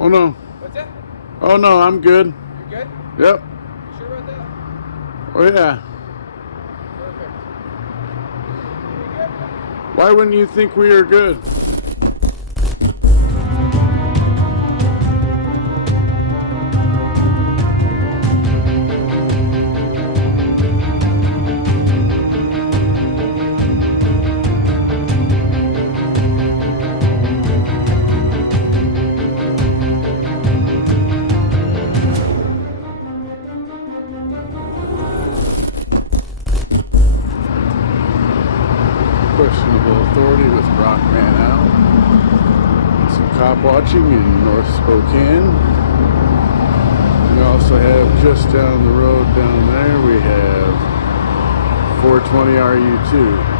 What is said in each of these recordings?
Oh no. What's that? Oh no, I'm good. You're good? Yep. You sure about that? Oh yeah. Perfect. You good? Why wouldn't you think we are good? Questionable authority with Rockman out. Some cop watching in North Spokane. We also have just down the road down there, we have 420 RU2.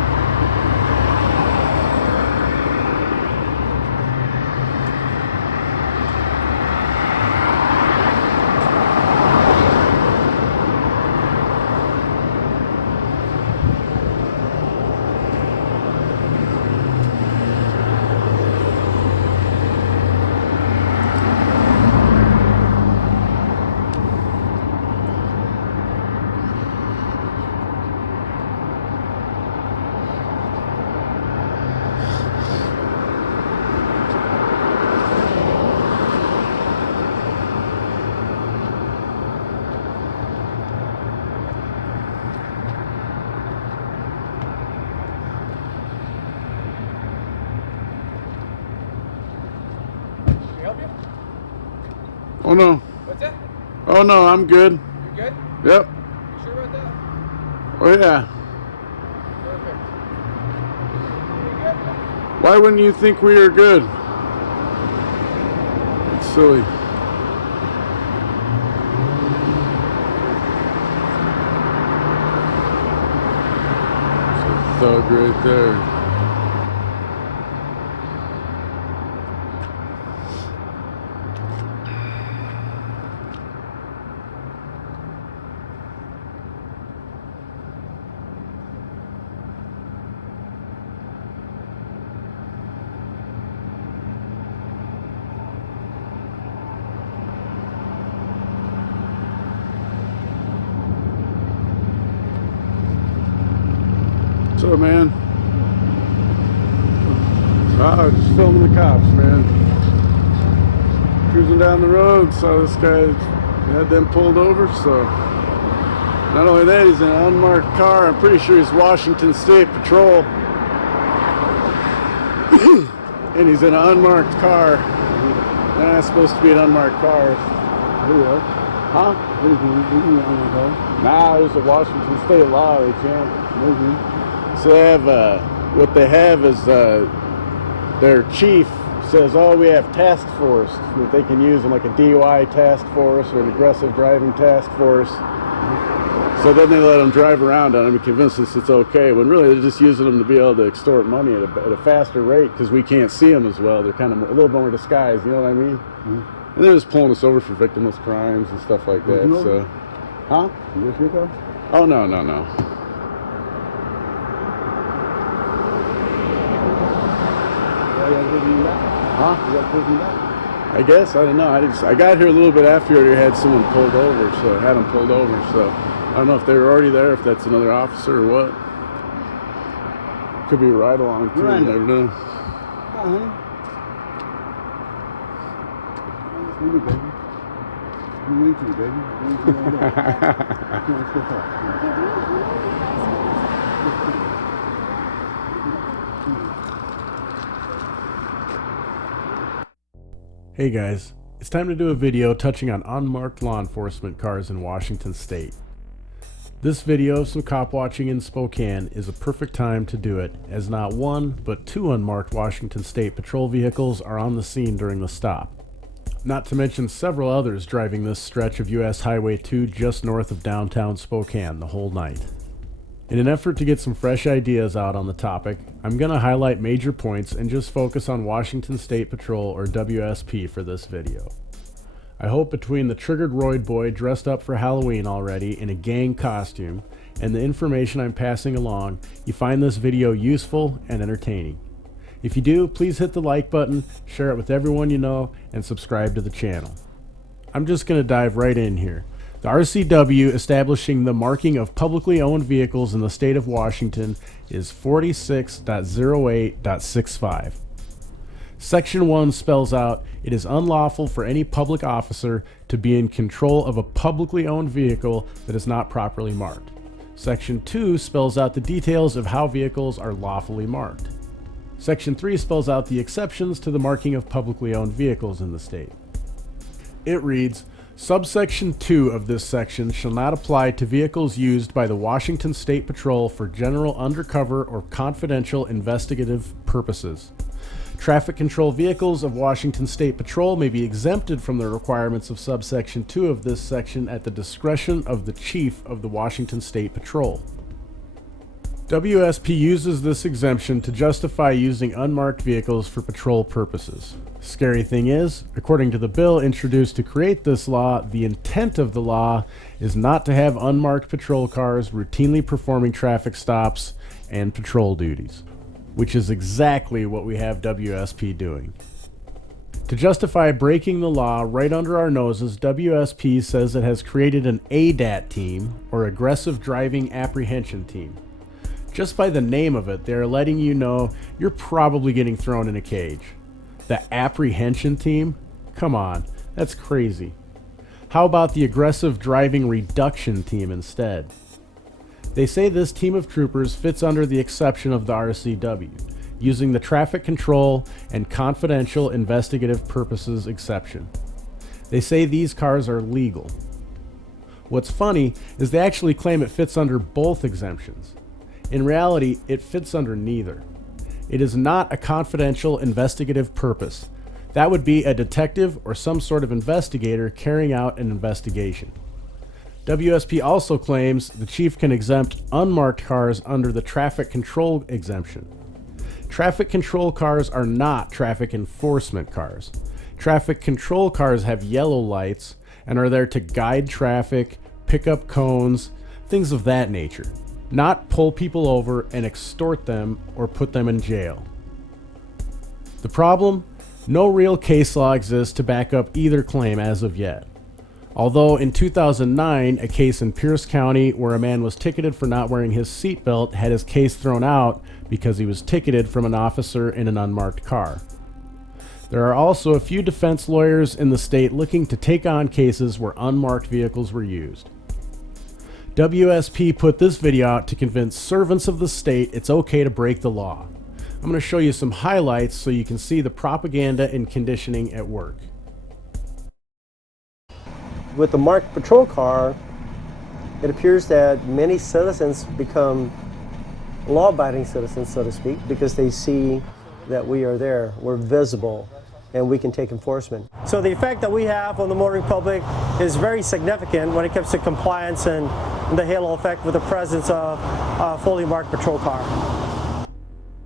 Can I help you? Oh no. What's that? Oh no, I'm good. You're good? Yep. You sure about that? Oh yeah. Perfect. You good? Why wouldn't you think we are good? It's silly. It's a thug right there. What's up, man? Just filming the cops, man. Cruising down the road, saw this guy had them pulled over, so not only that, he's in an unmarked car. I'm pretty sure he's Washington State Patrol. And he's in an unmarked car. They're not supposed to be an unmarked car. Huh? Nah, there's a Washington State law, they can't. So they have, what they have is their chief says, oh, we have task force that they can use in like a DUI task force or an aggressive driving task force. So then they let them drive around on them and convince us it's okay, when really they're just using them to be able to extort money at a faster rate because we can't see them as well. They're kind of a little more disguised, you know what I mean? Mm-hmm. And they're just pulling us over for victimless crimes and stuff like that. So, huh? Is this your car? Oh, no. Huh? I guess, I don't know. I got here a little bit after you already had someone pulled over, so I had them pulled over. So I don't know if they were already there, if that's another officer or what. Could be a ride along too. You never know. Hey guys, it's time to do a video touching on unmarked law enforcement cars in Washington State. This video of some cop watching in Spokane is a perfect time to do it, as not one, but two unmarked Washington State patrol vehicles are on the scene during the stop. Not to mention several others driving this stretch of US Highway 2 just north of downtown Spokane the whole night. In an effort to get some fresh ideas out on the topic, I'm going to highlight major points and just focus on Washington State Patrol or WSP for this video. I hope between the triggered roid boy dressed up for Halloween already in a gang costume and the information I'm passing along, you find this video useful and entertaining. If you do, please hit the like button, share it with everyone you know, and subscribe to the channel. I'm just going to dive right in here. The RCW establishing the marking of publicly owned vehicles in the state of Washington is 46.08.65. Section 1 spells out, it is unlawful for any public officer to be in control of a publicly owned vehicle that is not properly marked. Section 2 spells out the details of how vehicles are lawfully marked. Section 3 spells out the exceptions to the marking of publicly owned vehicles in the state. It reads, Subsection 2 of this section shall not apply to vehicles used by the Washington State Patrol for general undercover or confidential investigative purposes. Traffic control vehicles of Washington State Patrol may be exempted from the requirements of subsection 2 of this section at the discretion of the Chief of the Washington State Patrol. WSP uses this exemption to justify using unmarked vehicles for patrol purposes. Scary thing is, according to the bill introduced to create this law, the intent of the law is not to have unmarked patrol cars routinely performing traffic stops and patrol duties, which is exactly what we have WSP doing. To justify breaking the law right under our noses, WSP says it has created an ADAT team, or Aggressive Driving Apprehension Team. Just by the name of it, they're letting you know you're probably getting thrown in a cage. The apprehension team? Come on, that's crazy. How about the Aggressive Driving Reduction Team instead? They say this team of troopers fits under the exception of the RCW, using the traffic control and confidential investigative purposes exception. They say these cars are legal. What's funny is they actually claim it fits under both exemptions. In reality, it fits under neither. It is not a confidential investigative purpose. That would be a detective or some sort of investigator carrying out an investigation. WSP also claims the chief can exempt unmarked cars under the traffic control exemption. Traffic control cars are not traffic enforcement cars. Traffic control cars have yellow lights and are there to guide traffic, pick up cones, things of that nature, not pull people over and extort them or put them in jail. The problem? No real case law exists to back up either claim as of yet. Although in 2009, a case in Pierce County where a man was ticketed for not wearing his seatbelt had his case thrown out because he was ticketed from an officer in an unmarked car. There are also a few defense lawyers in the state looking to take on cases where unmarked vehicles were used. WSP put this video out to convince servants of the state it's okay to break the law. I'm going to show you some highlights so you can see the propaganda and conditioning at work. With the marked patrol car, it appears that many citizens become law-abiding citizens, so to speak, because they see that we are there, we're visible, and we can take enforcement. So the effect that we have on the motoring public is very significant when it comes to compliance and the halo effect with the presence of a fully marked patrol car.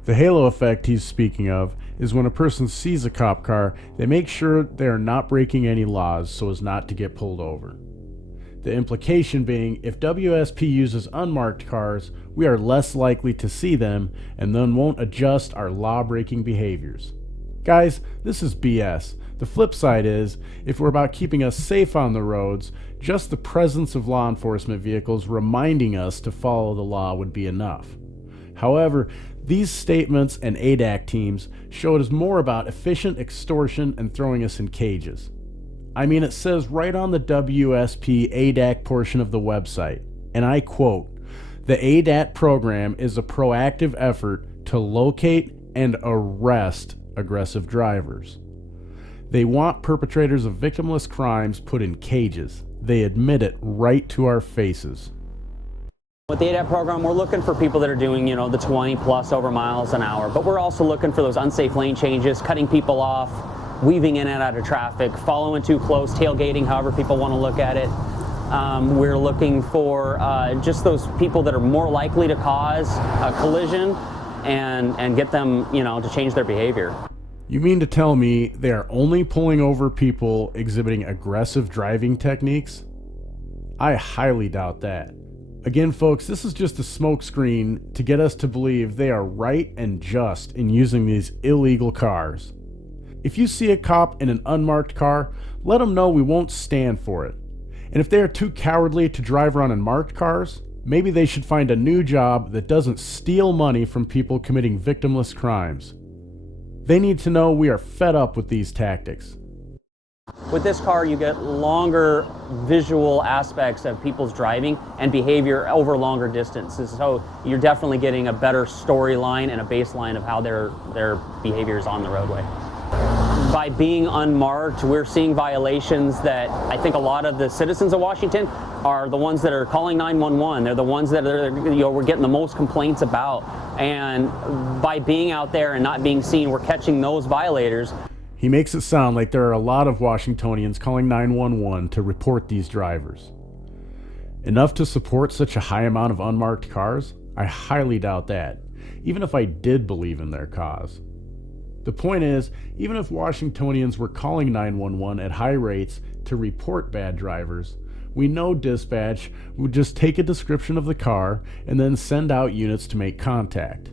The halo effect he's speaking of is when a person sees a cop car, they make sure they are not breaking any laws so as not to get pulled over. The implication being, if WSP uses unmarked cars, we are less likely to see them and then won't adjust our law-breaking behaviors. Guys, this is BS. The flip side is, if we're about keeping us safe on the roads, just the presence of law enforcement vehicles reminding us to follow the law would be enough. However, these statements and ADAT teams show it is more about efficient extortion and throwing us in cages. I mean, it says right on the WSP ADAT portion of the website, and I quote, "The ADAT program is a proactive effort to locate and arrest aggressive drivers. They want perpetrators of victimless crimes put in cages. They admit it right to our faces." With the ADAT program, we're looking for people that are doing, the 20 plus over miles an hour, but we're also looking for those unsafe lane changes, cutting people off, weaving in and out of traffic, following too close, tailgating, however people want to look at it. We're looking for just those people that are more likely to cause a collision and get them, to change their behavior. You mean to tell me they are only pulling over people exhibiting aggressive driving techniques? I highly doubt that. Again, folks, this is just a smokescreen to get us to believe they are right and just in using these illegal cars. If you see a cop in an unmarked car, let them know we won't stand for it. And if they are too cowardly to drive around in marked cars, maybe they should find a new job that doesn't steal money from people committing victimless crimes. They need to know we are fed up with these tactics. With this car, you get longer visual aspects of people's driving and behavior over longer distances. So you're definitely getting a better storyline and a baseline of how their behavior is on the roadway. By being unmarked, we're seeing violations that I think a lot of the citizens of Washington are the ones that are calling 911. They're the ones that we're getting the most complaints about. And by being out there and not being seen, we're catching those violators. He makes it sound like there are a lot of Washingtonians calling 911 to report these drivers. Enough to support such a high amount of unmarked cars? I highly doubt that, even if I did believe in their cause. The point is, even if Washingtonians were calling 911 at high rates to report bad drivers, we know dispatch would just take a description of the car and then send out units to make contact.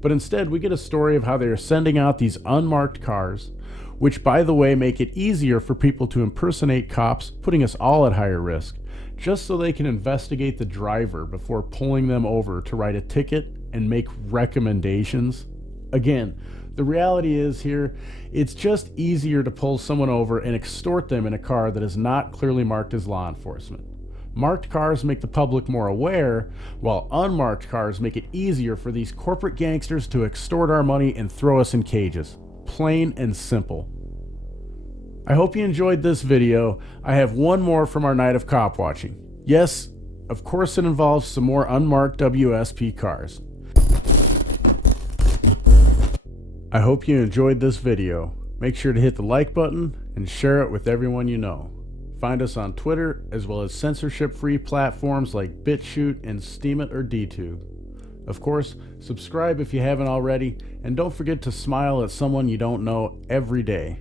But instead, we get a story of how they are sending out these unmarked cars, which, by the way, make it easier for people to impersonate cops, putting us all at higher risk, just so they can investigate the driver before pulling them over to write a ticket and make recommendations. Again, the reality is here, it's just easier to pull someone over and extort them in a car that is not clearly marked as law enforcement. Marked cars make the public more aware, while unmarked cars make it easier for these corporate gangsters to extort our money and throw us in cages. Plain and simple. I hope you enjoyed this video. I have one more from our night of cop watching. Yes, of course it involves some more unmarked WSP cars. I hope you enjoyed this video. Make sure to hit the like button and share it with everyone you know. Find us on Twitter, as well as censorship-free platforms like BitChute and Steemit or DTube. Of course, subscribe if you haven't already, and don't forget to smile at someone you don't know every day.